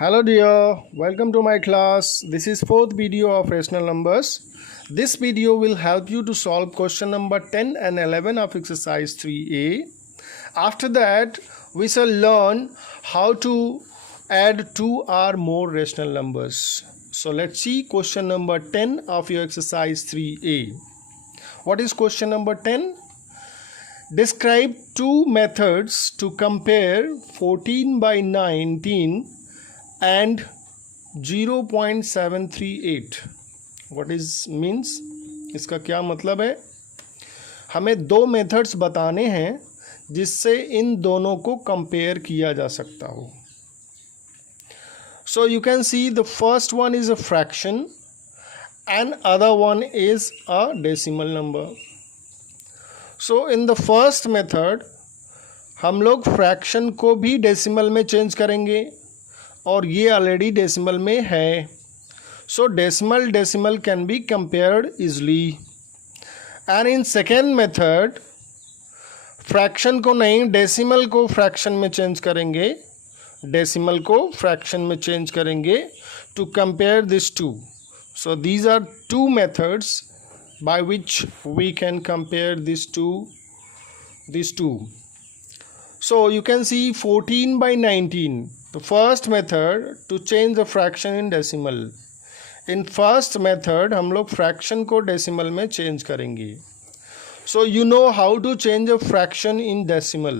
Hello dear, welcome to my class. This is fourth video of rational numbers. This video will help you to solve question number 10 and 11 of exercise 3A. After that, we shall learn how to add two or more rational numbers. So let's see question number 10 of your exercise 3A. What is question number 10? Describe two methods to compare 14 by 19 and 0.738. What is means? इसका क्या मतलब है? हमें दो methods बताने हैं जिससे इन दोनों को कंपेयर किया जा सकता हो. So you can see the first one is a fraction and other one is a decimal number. So in the first method हम लोग फ्रैक्शन को भी डेसिमल में चेंज करेंगे और ये ऑलरेडी डेसिमल में है. सो decimal can be compared easily. And in second method fraction को नहीं, डेसिमल को फ्रैक्शन में चेंज करेंगे, डेसिमल को फ्रैक्शन में चेंज करेंगे to compare this two. So these are two methods by which we can compare this two. So you can see 14 by 19. The first method to change the fraction in decimal. In first method हम लोग fraction को decimal में change करेंगे. So you know how to change a fraction in decimal.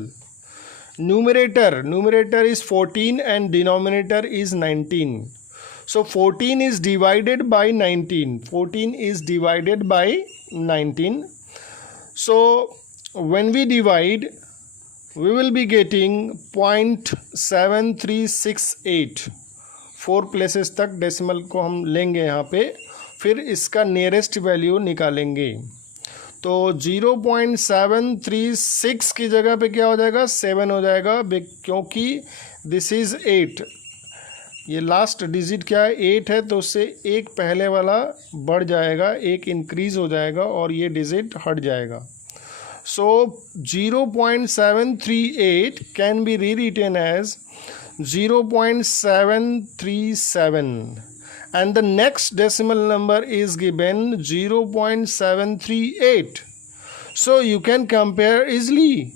Numerator is 14 and denominator is 19. So 14 is divided by 19. 14 is divided by 19. So when we divide, we will be getting 0.7368. 4 places तक decimal को हम लेंगे यहाँ पे, फिर इसका nearest value निकालेंगे. तो 0.736 की जगह पे क्या हो जाएगा, 7 हो जाएगा, क्योंकि दिस इज़ 8. ये लास्ट डिजिट क्या है, 8 है, तो उससे एक पहले वाला बढ़ जाएगा, एक इंक्रीज हो जाएगा और ये डिजिट हट जाएगा. So 0.738 can be rewritten as 0.737 and the next decimal number is given 0.738. So you can compare easily.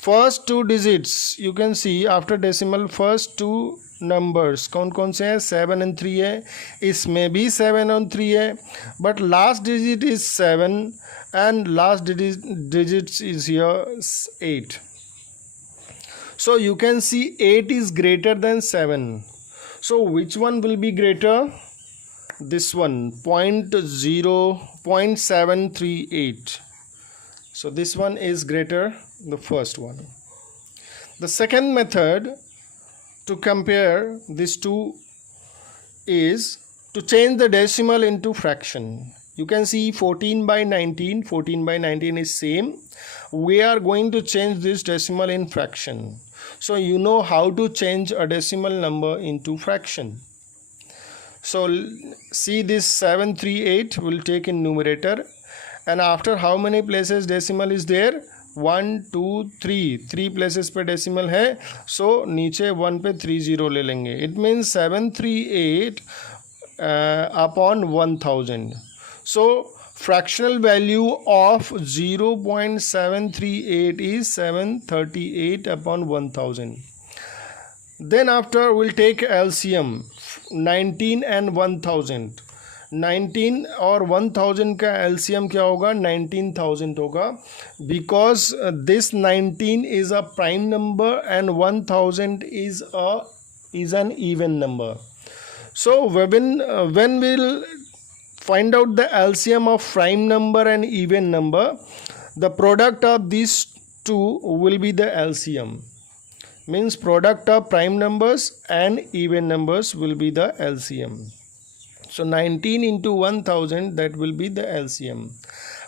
First two digits you can see after decimal, first two numbers कौन कौन से हैं, 7 and 3 है, इसमें भी 7 and 3 है, but last digit is 7 and last digits is here 8. So you can see 8 is greater than 7. So which one will be greater? This one, 0.738. So this one is greater, the first one. The second method to compare these two is to change the decimal into fraction. You can see 14 by 19. 14 by 19 is same. We are going to change this decimal in fraction. So you know how to change a decimal number into fraction. So see this 738 will take in numerator, and after how many places decimal is there, 1 2 3 places पे decimal है. सो नीचे 1 पे 30 ले लेंगे. It means 738 upon 1000. So fractional value of 0.738 is 738 upon 1000. Then after we'll take LCM, 19 and 1000. 19 और 1000 का LCM क्या होगा, 19,000 होगा, because this 19 is a prime number and 1000 is an even number. So when we'll find out the LCM of prime number and even number, the product of these two will be the LCM. Means product of prime numbers and even numbers will be the LCM. So 19 into 1000, that will be the LCM.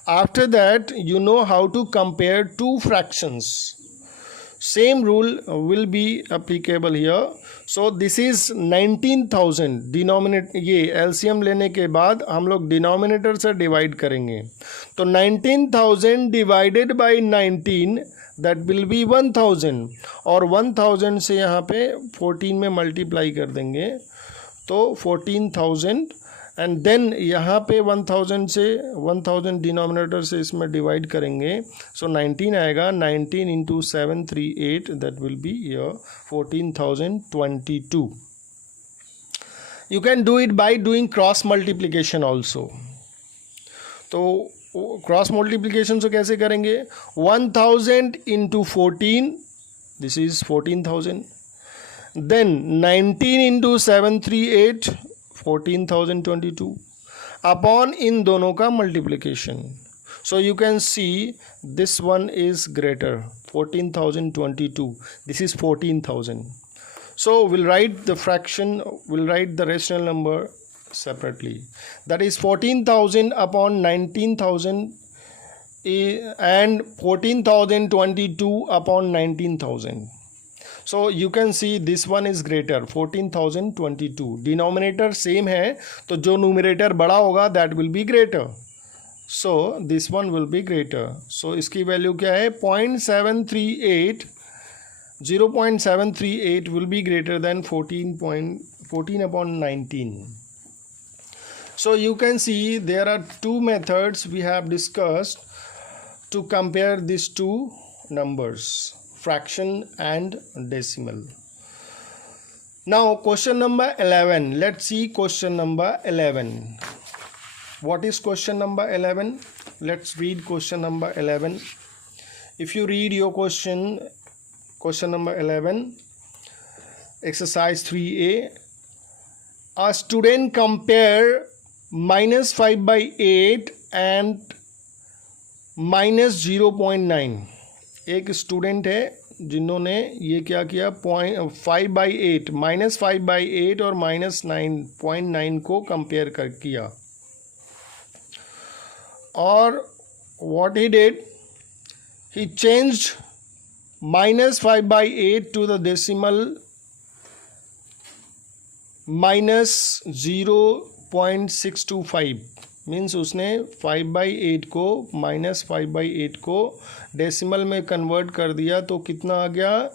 After that, you know how to compare two fractions. same rule will be applicable here. So this is 19,000 denominate, ये LCM लेने के बाद हम लोग denominator से divide करेंगे, तो 19,000 divided by 19 that will B 1,000, और 1,000 से यहाँ पे 14 में मल्टीप्लाई कर देंगे तो 14,000, एंड देन यहाँ पे 1,000 से 1,000 डिनोमिनेटर से इसमें डिवाइड करेंगे, सो 19 आएगा, 19 into 738 that will be your 14,022. You can do it by doing cross multiplication also. तो क्रॉस मल्टीप्लीकेशन से कैसे करेंगे, 1,000 into 14 this is 14,000, then 19 into 738 14,022 upon इन दोनों का मल्टीप्लिकेशन. So you can see this one is greater, 14,022, this is 14,000. So will write the fraction, will write the rational number separately, that is 14,000 upon 19,000 and 14,022 upon 19,000. So you can see this one is greater, 14,022. Denominator same है तो जो numerator बड़ा होगा that will be greater, so this one will be greater. So इसकी value क्या है, 0.738, 0.738 will be greater than 14 upon 19. So you can see there are two methods we have discussed to compare these two numbers, fraction and decimal. Now question number 11. Let's see question number 11. What is question number 11? Let's read question number 11. If you read your question number 11, exercise 3A, a student compare -5/8 and -0.9. एक student है जिन्होंने ये क्या किया, 5/8 -5/8 और -9.9 को compare कर किया, और what he did, he changed -5/8 to the decimal -0.625. Means उसने 5/8 को -5/8 को डेसिमल में कन्वर्ट कर दिया, तो कितना आ गया,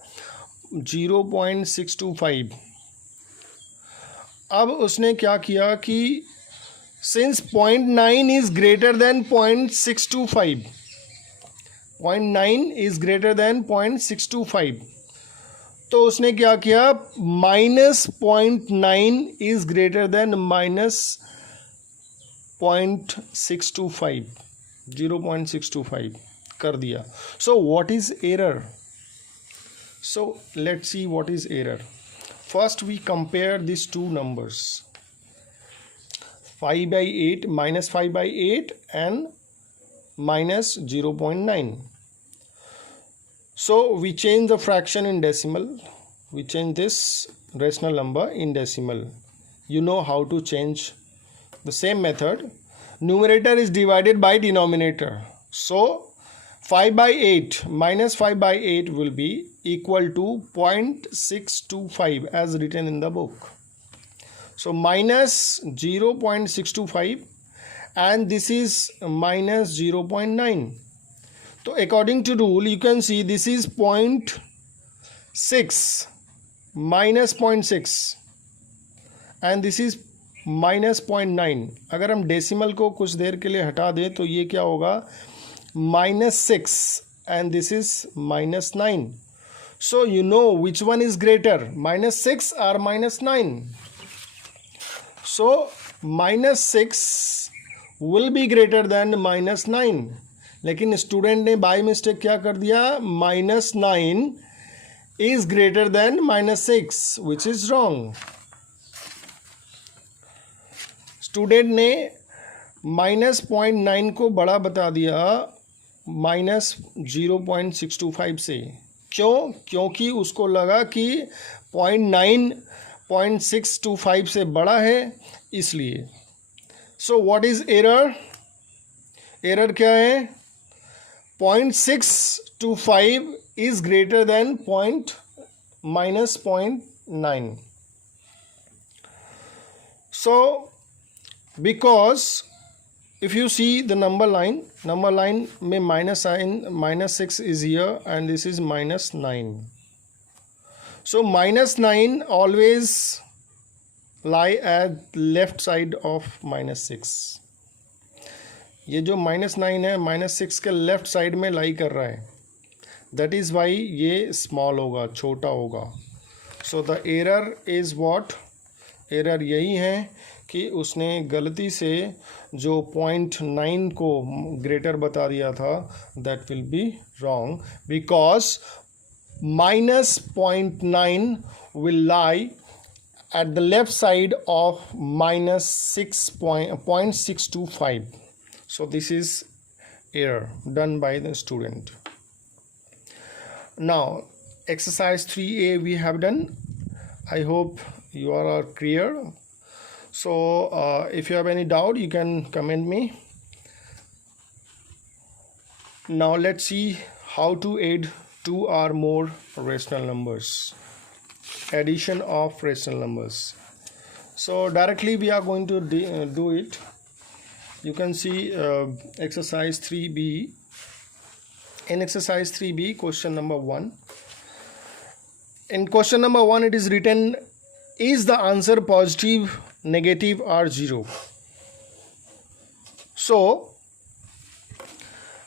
0.625. अब उसने क्या किया कि since 0.9 is greater than 0.625, 0.9 is greater than 0.625, तो उसने क्या किया, -0.9 इज ग्रेटर देन -0.625, 0.625 कर दिया. So what is error? So let's see what is error. First we compare this two numbers, 5/8 -5/8 and -0.9. So we change the fraction in decimal, we change this rational number in decimal. You know how to change. The same method, numerator is divided by denominator, so 5/8 -5/8 will be equal to 0.625 as written in the book. So minus 0.625 and this is minus 0.9. So according to rule you can see this is 0.6 minus 0.6 and this is minus 0.9. अगर हम decimal को कुछ देर के लिए हटा दें तो ये क्या होगा, -6 and this is -9. So you know which one is greater, -6 or -9. So -6 will be greater than -9. लेकिन स्टूडेंट ने बाय मिस्टेक क्या कर दिया, -9 is greater than -6, which is wrong. Student ने -0.9 को बड़ा बता दिया -0.625 से. क्यों? क्योंकि उसको लगा कि 0.9 से बड़ा है, इसलिए. सो व्हाट इज एरर? एरर क्या है? 0.625 is greater than minus 0.9. So because if you see the number line में minus sign, -6 is here and this is -9. So -9 always lie at left side of -6. ये जो -9 है -6 के लेफ्ट साइड में लाई कर रहा है, दैट इज़ वाई ये स्मॉल होगा, छोटा होगा. So the error is what, error यही है कि उसने गलती से जो 0.9 को ग्रेटर बता दिया था, that will be wrong because -0.9 will lie at the left side of -6.625. So this is error done by the student. Now exercise 3A we have done. I hope you are clear. So if you have any doubt you can comment me. Now let's see how to add 2 or more rational numbers. Addition of rational numbers. So directly we are going to do it. You can see exercise 3B. In exercise 3B, question number 1. In question number 1 it is written, is the answer positive, negative or 0? So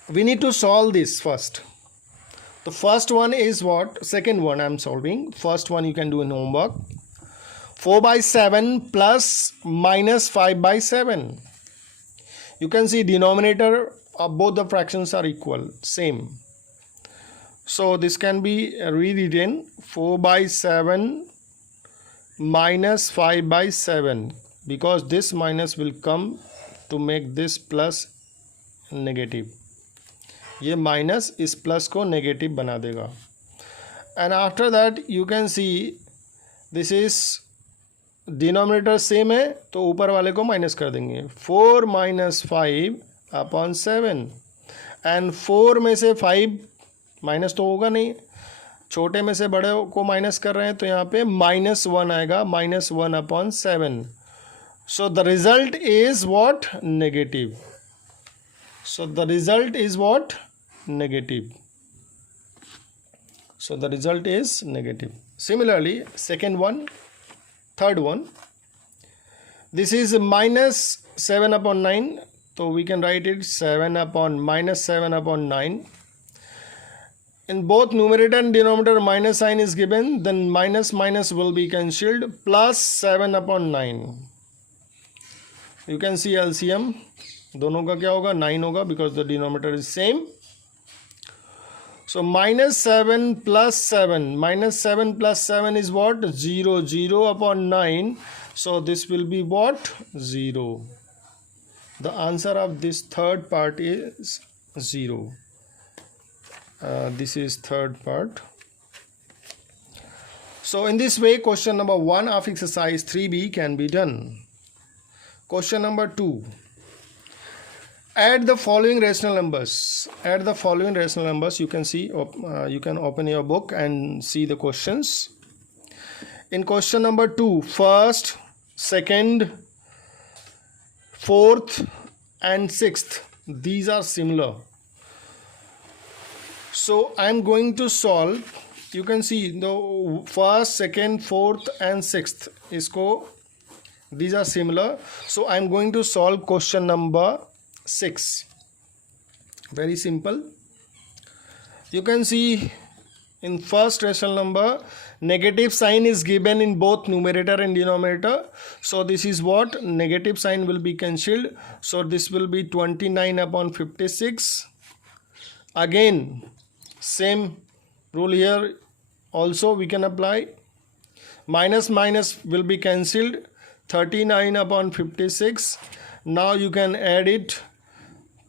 we need to solve this first. The first one is what? Second one I am solving. First one you can do in homework. 4/7 plus -5/7. You can see denominator of both the fractions are equal, same. So this can be rewritten 4/7 minus 5/7 because this minus will come to make this plus negative. ये minus इस plus को negative बना देगा. And after that you can see this is denominator same है तो ऊपर वाले को माइनस कर देंगे. 4 - 5/7 एंड 4 में से 5 माइनस तो होगा नहीं, छोटे में से बड़े को माइनस कर रहे हैं तो यहाँ पे -1 आएगा, -1/7. So the result is what? Negative. So the result is what? Negative. So the result is negative. Similarly, second one, third one. This is -7/9. So we can write it -7/9. In both numerator and denominator minus sign is given. Then minus will be cancelled. Plus 7/9. You can see LCM. दोनों का क्या होगा? 9 होगा because the denominator is same. So -7 + 7. -7 + 7 is what? 0. 0/9. So this will be what? 0. The answer of this third part is 0. This is third part. So in this way question number 1 of exercise 3B can be done. Question number 2. Add the following rational numbers. Add the following rational numbers. You can see, you can open your book and see the questions. In question number 2, first, second, fourth and sixth, these are similar. So I am going to solve. You can see the first, second, fourth and sixth these are similar. So I am going to solve question number 6. Very simple. You can see in first rational number negative sign is given in both numerator and denominator. So this is what? Negative sign will be cancelled. So this will be 29/56. Again same rule here also we can apply. Minus will be cancelled. 39/56. Now you can add it.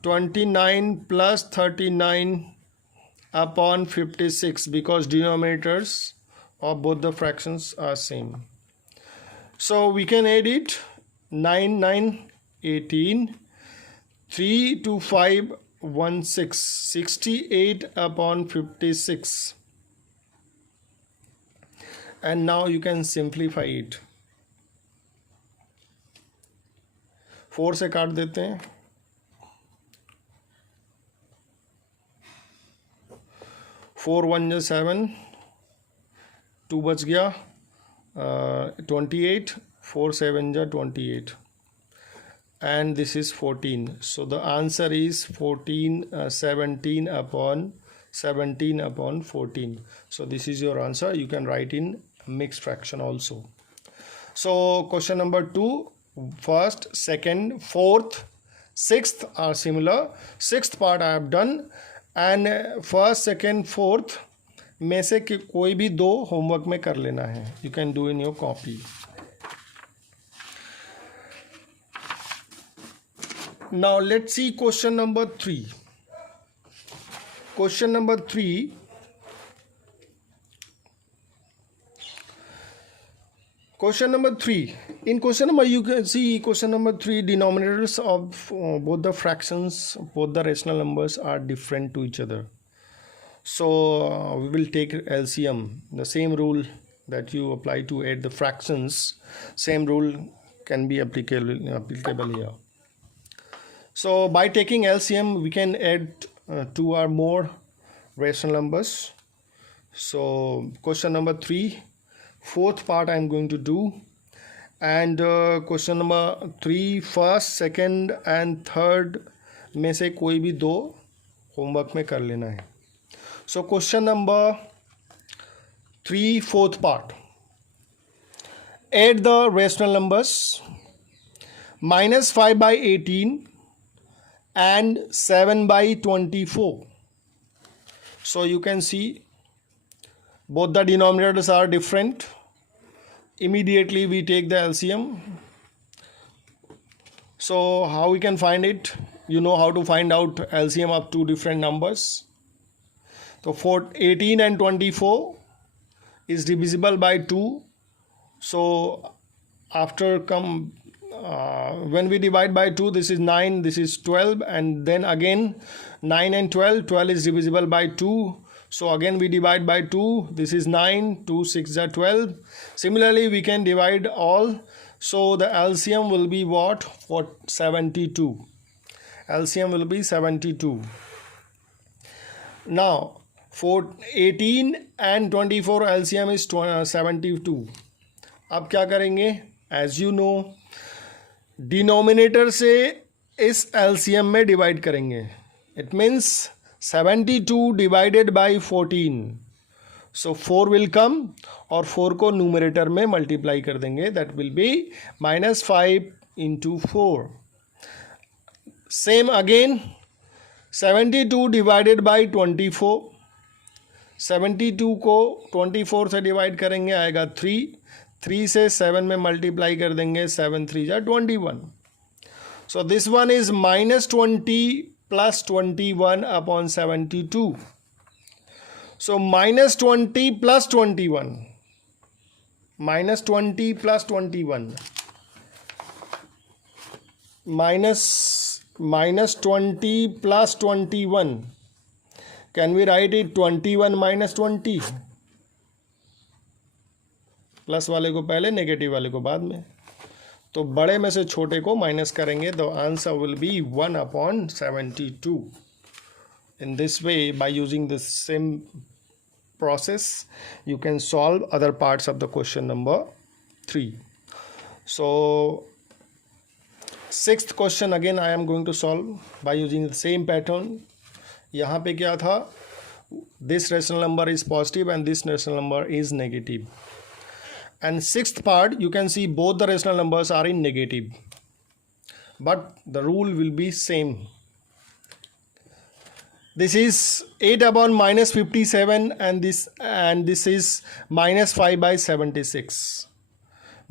29 plus 39/56 because denominators of both the fractions are same. So we can add it. 9 9 18, 3 to 5 68/56, and now you can simplify it. 4 से काट देते हैं, 4 1 जा 7, 2 बच गया, 28, 4 7 जा 28, and this is 14. So the answer is 17 upon 14. So this is your answer. You can write in mixed fraction also. So question number 2, first, second, fourth, sixth are similar. Sixth part I have done, and first, second, fourth में से कोई भी 2 homework में कर लेना है. You can do in your copy. Now let's see question number 3. Question number 3. Question number 3. In question number, you can see question number 3, denominators of both the fractions, both the rational numbers are different to each other. So we will take LCM. The same rule that you apply to add the fractions, same rule can be applicable here. So by taking LCM, we can add 2 or more rational numbers. So question number 3, fourth part I am going to do, and question number 3, first, second and third में से कोई भी 2 homework में कर लेना है. So question number 3, fourth part. Add the rational numbers -5/18 and 7/24. So you can see both the denominators are different. Immediately we take the LCM. So how we can find it? You know how to find out LCM of 2 different numbers. So for 18 and 24 is divisible by 2. So after when we divide by 2, this is 9, this is 12, and then again 9 and 12 is divisible by 2. So again we divide by 2, this is 9, 2 6 are 12. Similarly we can divide all. So the LCM will be what? For 72. LCM will be 72. Now for 18 and 24 LCM is 72. अब क्या करेंगे? As you know, denominator से इस LCM में divide करेंगे. It means 72 divided by 14. So 4 will come और 4 को numerator में मल्टीप्लाई कर देंगे. That will B -5 × 4. Same again 72 divided by 24. 72 को 24 से डिवाइड करेंगे, आएगा 3. 3 से 7 में मल्टीप्लाई कर देंगे, 7 3 जा 21. सो this one is -20 + 21 upon 72. So -20 + 21. -20 + 21. -20 + 21. Can we write it 21 - 20? Plus वाले को पहले, नेगेटिव वाले को बाद में. तो बड़े में से छोटे को माइनस करेंगे. The answer will be 1/72. In this way, by using the same process, you can solve other parts of the question number 3. So 6th question again I am going to solve by using the same pattern. यहाँ पे क्या था? This rational number is positive and this rational number is negative. And 6th part, you can see both the rational numbers are in negative, but the rule will be same. This is 8/-57 and this is -5/76.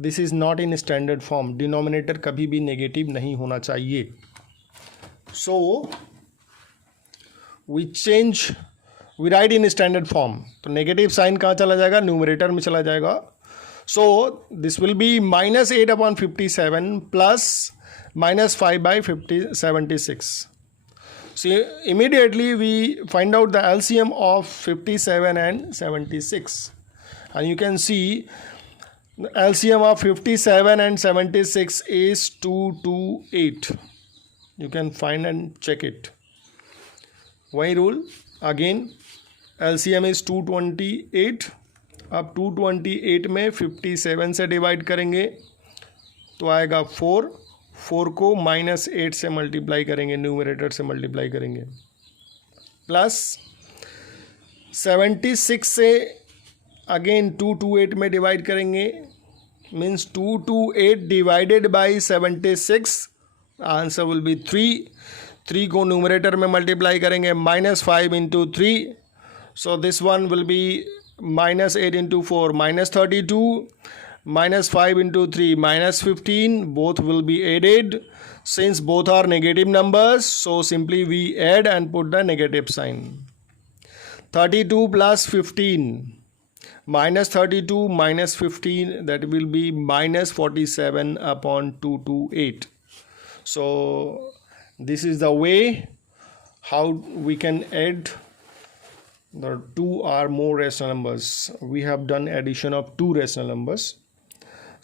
This is not in standard form. Denominator कभी भी negative नहीं होना चाहिए. So we write in standard form. तो negative sign कहाँ चला जाएगा? Numerator में चला जाएगा. So this will be -8/57 plus -5/76. So immediately we find out the LCM of 57 and 76. And you can see the LCM of 57 and 76 is 228. You can find and check it. Why rule? Again, LCM is 228. अब 228 में 57 से divide करेंगे तो आएगा 4. 4 को -8 से multiply करेंगे, numerator से मल्टीप्लाई करेंगे, प्लस 76 से अगेन 228 में डिवाइड करेंगे, means 228 divided by 76, answer will be 3. 3 को न्यूमरेटर में मल्टीप्लाई करेंगे, -5 into 3, so this one will B -8 into 4 -32, -5 into 3 -15, both will be added. Since both are negative numbers, so simply we add and put the negative sign. 32 plus 15, -32 minus 15, that will be -47 upon 228. So this is the way how we can add the two or more rational numbers. We have done addition of two rational numbers.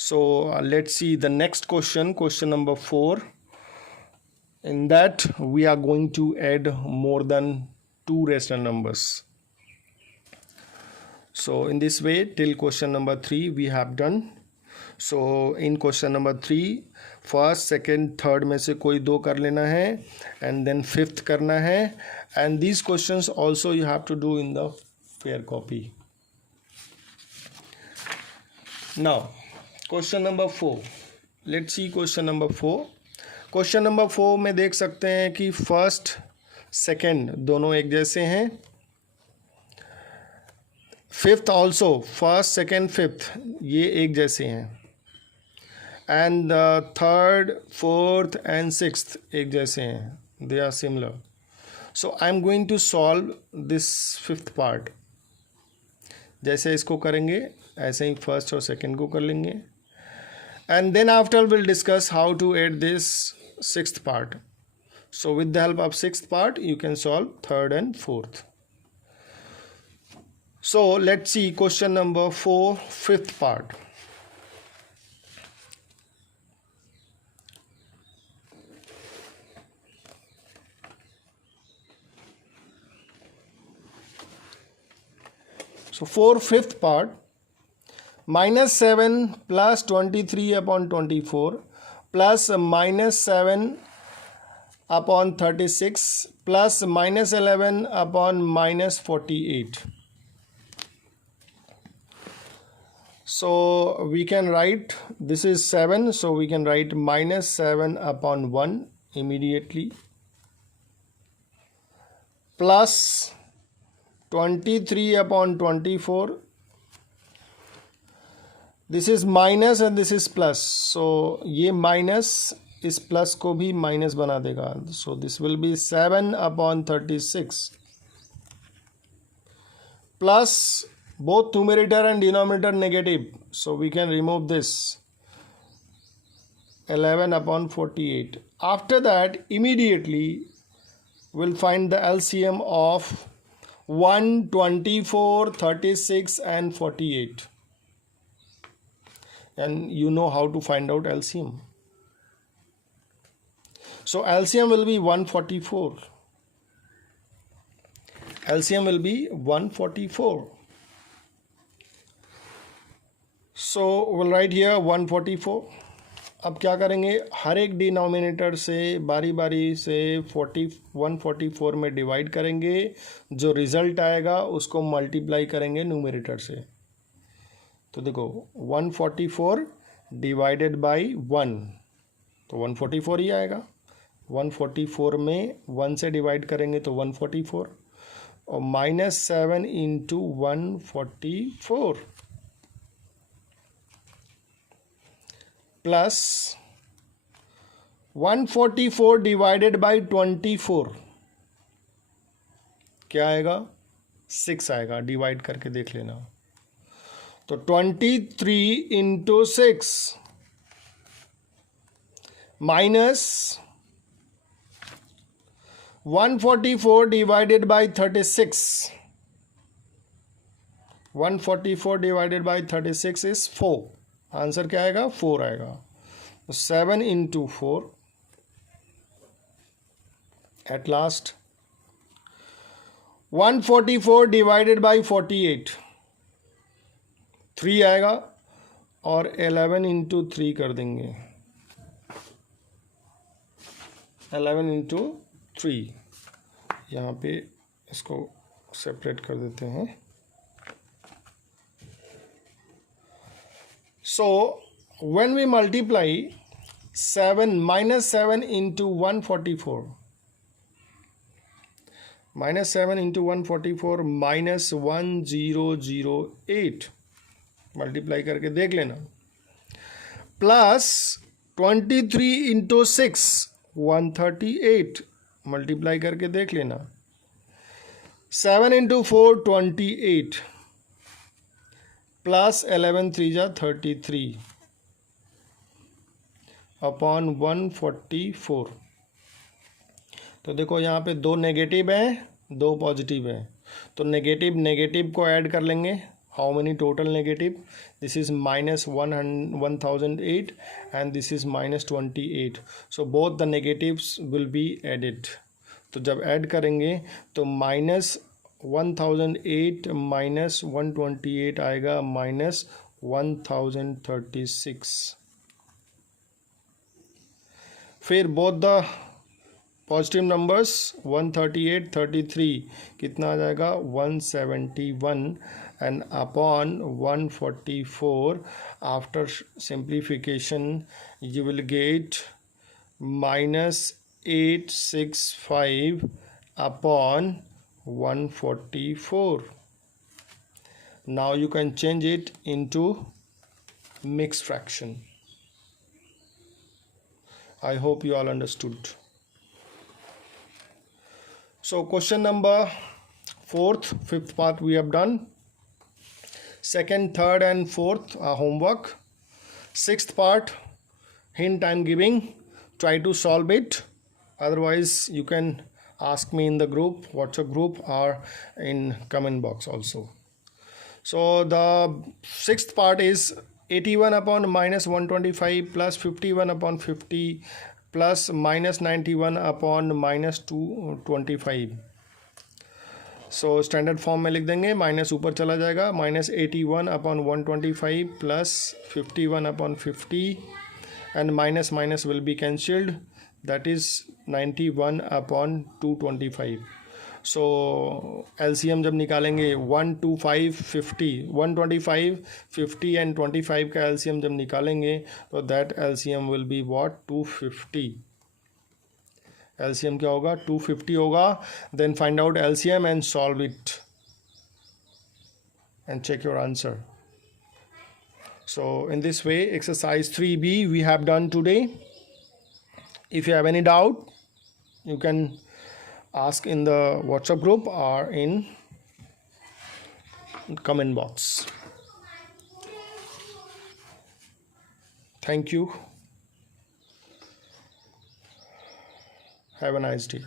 So let's see the next question, question number 4. In that we are going to add more than two rational numbers. So in this way till question number 3 we have done. So in question number 3 first, second, third में से कोई दो कर लेना है and then fifth करना है. And these questions also you have to do in the fair copy. Now question number 4, let's see question number 4. Question number 4 में देख सकते हैं कि फर्स्ट सेकेंड दोनों एक जैसे हैं. Fifth also, first second fifth ये एक जैसे हैं. And third, fourth and sixth एक जैसे हैं, they are similar. So I am going to solve this fifth part. जैसे इसको करेंगे ऐसे ही फर्स्ट और सेकेंड को कर लेंगे. And then after will discuss how to add this sixth part. So with the help of sixth part you can solve third and fourth. So let's see question number 4, fifth part. So for fifth part, -7 plus 23 upon 24 plus -7 upon 36 plus -11 upon -48. So we can write, this is 7, so we can write -7 upon 1 immediately, plus 23 upon 24. This is minus and this is plus, so ये minus इस plus को भी minus बना देगा. So this will be 7 upon 36 plus both numerator and denominator negative, so we can remove this, 11 upon 48. After that immediately we'll find the LCM of 1, 24, 36 and 48, and you know how to find out LCM. So LCM will be 144. LCM will be 144. So we'll write here 144. अब क्या करेंगे, हर एक denominator से बारी बारी से 144 में divide करेंगे. जो रिज़ल्ट आएगा उसको मल्टीप्लाई करेंगे न्यूमरेटर से. तो देखो 144 डिवाइडेड बाई 1, तो 144 ही आएगा. 144 में 1 से डिवाइड करेंगे तो 144, और -7 इंटू 144 प्लस 144 डिवाइडेड बाई 24 क्या आएगा, 6 आएगा. डिवाइड करके देख लेना. तो 23 into 6 minus 144 divided by 36. 144 divided by 36 is 4. Answer क्या आएगा? 4 आएगा. 7 into 4. At last, 144 divided by 48. 3 आएगा और 11 into 3 कर देंगे. 11 into 3. यहाँ पे इसको सेपरेट कर देते हैं. So when we multiply 7 minus 7 into 144, minus 7 into 144 minus 1008, multiply करके देख लेना. प्लस 23 into 6 138, मल्टीप्लाई करके देख लेना. 7 into 4 28, प्लस 11 3 जा 33 अपॉन 144. तो देखो यहाँ पे 2 नेगेटिव हैं, 2 पॉजिटिव हैं, तो नेगेटिव नेगेटिव को ऐड कर लेंगे. How many total negative? This is minus 1008 and this is minus 28. So both the negatives will be added. तो जब ऐड करेंगे तो माइनस 1008 माइनस 128 आएगा माइनस 1036. फिर बोथ द पॉजिटिव नंबर्स 138 33 कितना आ जाएगा? 171 and upon 144. After simplification you will get minus 865 upon 144. Now you can change it into mixed fraction. I hope you all understood. So question number 4th, 5th part we have done. 2nd, 3rd and 4th are homework. 6th part, hint I am giving. Try to solve it. Otherwise you can ask me in the group, WhatsApp group, or in comment box also. So the 6th part is 81 upon minus 125 plus 51 upon 50 plus minus 91 upon minus 225. So standard form में लिख देंगे. Minus ऊपर चला जाएगा. Minus 81 upon 125 plus 51 upon 50 and minus minus will be cancelled. That is 91 upon 225. So LCM जब निकालेंगे 125 50 125 50 and 25 का LCM जब निकालेंगे तो that LCM will be what? 250. LCM क्या होगा? 250 होगा. Then find out LCM and solve it and check your answer. So in this way exercise 3B we have done today. If you have any doubt, you can ask in the WhatsApp group or in comment box. Thank you. Have a nice day.